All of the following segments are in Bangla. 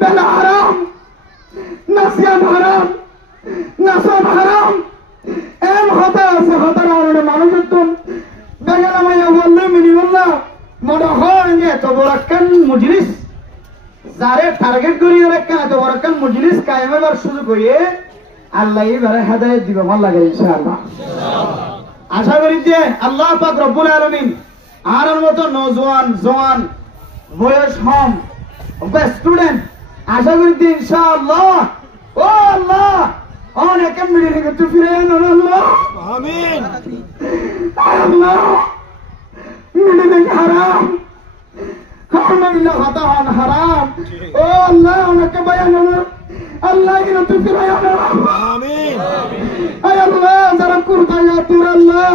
বেলা হারাম, নাসিয়ান হারাম, নাসন হারাম, এম হতা আছে হতার কারণে মানুষের তো বেগানা মাইয়া বললে মিনি বললা মনে হয় এত বড় একখান মজলিস যারে টার্গেট করিয়ে রাখেন এত বড় একখান মজলিস কায়েমের সুযোগ হয়ে আল্লাহ এবারে হেদায়েত দিবে ভালো লাগে ইনশাআল্লাহ। আশা করি যে আল্লাহ পাক রব্বুল আলামিন আর মতো নওজোয়ান জওয়ান বয়স কম স্টুডেন্ট আশা করি যে ইনশাআল্লাহ ও আল্লাহ অনেক মিডিয়া থেকে ফিরে আনুন আল্লাহ আমিন। আল্লাহ মিডিয়া হারাম হারাম হাতাহান হারাম ও আল্লাহ অনেক বয়ান আল্লাহ ইনতু ফিরে আনুন আমিন। আয় আল্লাহ যারা কুরবানি আতুর আল্লাহ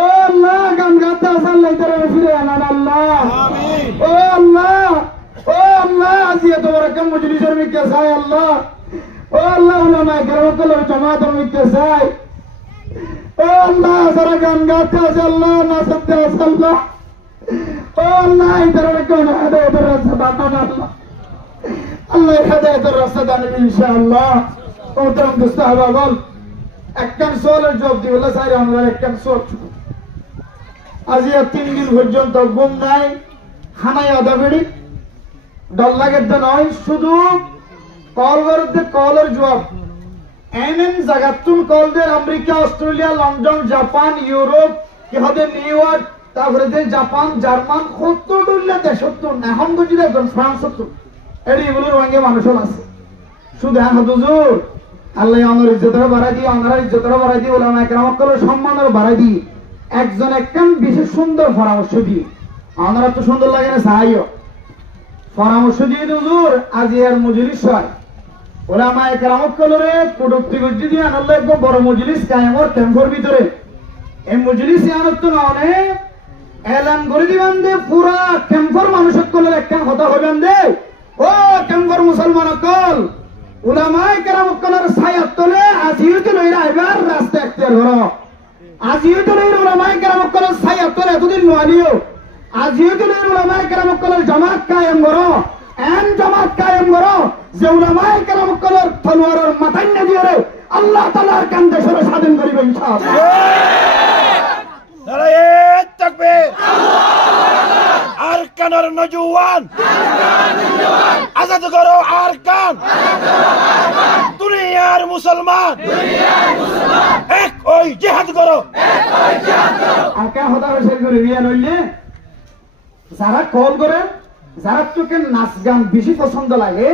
ও আল্লাহ গান গাতে আল্লাহ তারা ফিরে আনুন আল্লাহ আমিন। ও আল্লাহ আজিয়া তোমার কাম মজলিসের মিকে চাই আল্লাহ ও আল্লাহ উলামা কেরাম জামাতের মিকে চাই ও আল্লাহ যারা গান গাতে আছে আল্লাহ নাচতে আছে আল্লাহ ও আল্লাহ তারা কোন হেদায়েতের রাস্তা বানান আল্লাহ আল্লাহ হেদায়েতের রাস্তা দান ইনশাআল্লাহ। ও তরম দোস্ত আবাবল একখান সোলের জবাব দিবলা চাই আমরা একখান সোল আজিয়া 3 দিন পর্যন্ত ঘুম নাই খানায় আদা বেড়ি ডল লাগে নয় শুধু কল করতে কলের জবাব এমএন জায়গাতুন কল দের America Australia London Japan Europe ইহাদের নিউ ইয়র্ক তারপরে যে জাপান জার্মান 70 দেশ 70 এখন তো যদি একজন ফ্রান্স 70 এগুলোর সঙ্গে মানুষও আছে শুধু এখন হুজুর আল্লাহ আমার ইজ্জতটা বাড়াই দিয়ে আমার ইজ্জতটা বাড়াই দিয়ে ওলামা কেরামের সম্মানের বাড়াই দিয়ে একজন একদম বিশেষ সুন্দর পরামর্শ দিয়ে আমার তো সুন্দর লাগে না সাহায্য পরামর্শ দিয়ে হুজুর আজ এর মজলিস হয় ওলামা কেরামতরে প্রযুক্তি দিয়ে আনলে একদম বড় মজলিস কায়েমর ক্যাম্পের ভিতরে এই মজলিস আনত তো অনেক এলান করে দিবেন দে পুরা ক্যাম্পের মানুষের কলের একটা কথা হবেন দে ও ক্যাম্পের মুসলমান কল ওলামা কেরামতর ছায়াত তলে আজিও তো লইরা এবার রাস্তা এখতিয়ার করো আজিও তো লইরা ওলামা কেরামতর ছায়াত তলে এতদিন নোয়ালিও আজিও তো লইরা ওলামা কেরামতর জামাত কায়েম করো এন জামাত কায়েম করো যে ওলামা কেরামতর তলোয়ারের মাথায় না দিয়ে আল্লাহ তাআলার কান্দে সরে স্বাধীন করিবে ইনশাআল্লাহ। নারায়ে তাকবীর আরকানের নওজওয়ান আজাদ করো আরকান দুনিয়ার মুসলমান এক ওই জিহাদ করো আরকান হতা হইছে করে রিয়া নইলে যারা কল করে যারা তোকে নাচ গান বেশি পছন্দ লাগে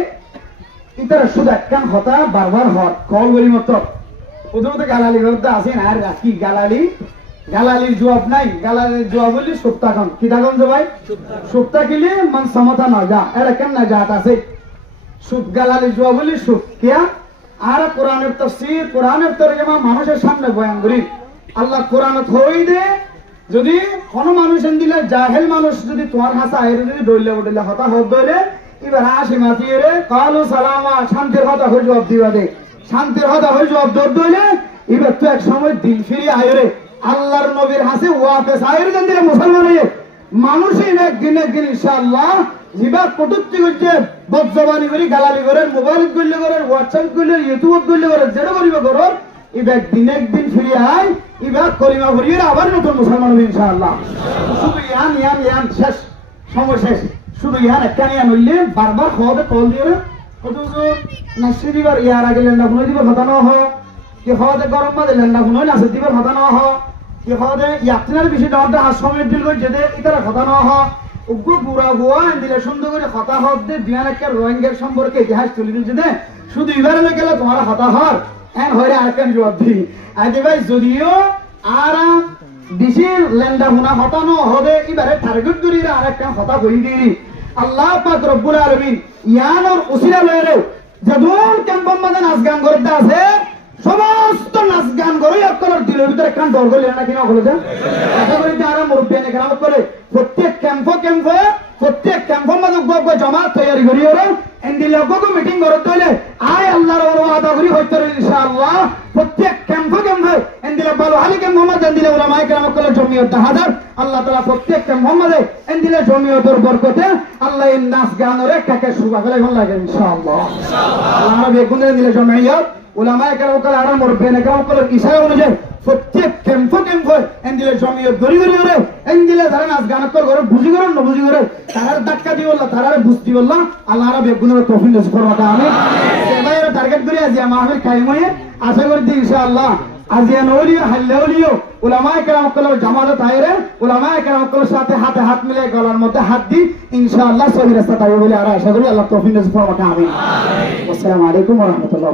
ইতারা শুধু একখান হতা বারবার হট কল করি মতো ওদের মধ্যে গালালি করতে আসে না আর কি গালালির জবাব নাই গালালির জবাব বললি সপ্তাহন কি থাকুন যে ভাই সপ্তাহ কিলে মান সমতা না যা এরা কেন না যাত আছে সুখ গালালির জবাব বললি সুখ কিয়া আর কোরআনের তাফসীর কোরআনের তরজমা মানুষের সামনে বয়ান করি আল্লাহ কোরআনত হই দে যদি কোন মানুষ দিলে জাহেল মানুষ যদি তোমার হাসা আইরে যদি দইলে উঠলে হতা হদ দইলে এবার আসে মাতিয়ে রে কালু সালামা শান্তির কথা হই জবাব দিবা দে শান্তির কথা হই জবাব দইলে এবার তো এক সময় দিল ফিরে আইরে আল্লাহর নবীর হাসে ওয়াফে সাইর দেন দিলে মুসলমান হয়ে মানুষই একদিন ইনশাআল্লাহ জিবা কটুক্তি করছে বদজবানি করি গালালি করে মোবাইল করলে করে হোয়াটসঅ্যাপ করলে ইউটিউব করলে করে যেটা করিবে করো এবার একদিন ফিরে আয় এবার কলিমা ভরিয়ে আবার নতুন মুসলমান হবে ইনশাআল্লাহ। শুধু ইয়ান শেষ সময় শেষ শুধু ইয়ান একটা ইয়ান হইলে বারবার খাওয়াবে কল দিয়ে নাসি দিবার ইয়ার আগে লেন্ডা ফোন দিবার কথা না হয় কি খাওয়াতে গরম মাঝে লেন্ডা ফোন নাসি দিবার কথা না হয় কি খাওয়াতে ইয়াত্রিনার বেশি ডাউনটা হাত সময় দিল যেতে ইতারা কথা না হয় উগ্র বুড়া বুয়া দিলে সুন্দর করে হতা হত দে বিয়ান একটা রোহিঙ্গার সম্পর্কে ইতিহাস তুলে দিচ্ছে দে শুধু এবারে গেলে তোমার হতা হর হ্যাঁ হরে আরেকখান জবাব দিই আগে ভাই যদিও আর বেশি লেন্ডা ফোনা হতানো হবে এবারে টার্গেট করি আরেকখান হতা করি দিই আল্লাহ পাক রব্বুল আলামিন ইয়ানোর উসিলা লয়েও যদুন ক্যাম্পম মাঝে নাচ গান করতে আছে সমস্ত নাচ গান করে আপনার দিলের ভিতরে একখান ডর করলে না কিনা বলে যান আশা করি যে আরো মুরব্বী এনে কেরামত করে প্রত্যেক ক্যাম্পের মাঝে জমা তৈরি করি ওরা এন্ডি লোককে মিটিং করতে হলে আয় আল্লাহর ওয়াদা করি হইতে ইনশাআল্লাহ প্রত্যেক ক্যাম্পে এন্ডি লোক ভালো আলী ক্যাম্প মোহাম্মদ এন্ডিলে ওলামায়ে কেরামত করে জমিয়ত হাজার আল্লাহ তাআলা প্রত্যেক ক্যাম্প মোহাম্মদে এন্ডিলে জমিয়তের বরকতে আল্লাহ আল্লাহ এই নাচ গানের কাকে সুবা ফেলে এখন লাগে ইনশাআল্লাহ আল্লাহ বেগুনে দিলে জমাইয়াত উলামায়ে কেরাম কল আরাম রব্বানা কেরাম কল ইশারা অনুযায়ী প্রত্যেক ক্যাম্পে এন্দিলে জমিয়ত গরি গরি করে এন্দিলে যারা নাচ গান করে বুঝি করে না বুঝি করে তারার ধাক্কা দি বললা তারার বুঝতি বললা আল্লাহ রাব্বুল বেগুনের তৌফিক নসিব করবা আমিন সেবায়ের টার্গেট করে আজি মাহফিল কায়েম হয়ে আশা করি ইনশাআল্লাহ আজিয়ান ওলিও হাল্লাউলিও উলামায়ে কেরাম কল জামাত তাইরে উলামায়ে কেরাম কল সাথে হাতে হাত মিলে গলার মধ্যে হাত দি ইনশাআল্লাহ সহি রাস্তা তাই বলে আর আশা করি আল্লাহ তৌফিক নসিব করবা আমিন আসসালামু আলাইকুম ওয়া রাহমাতুল্লাহ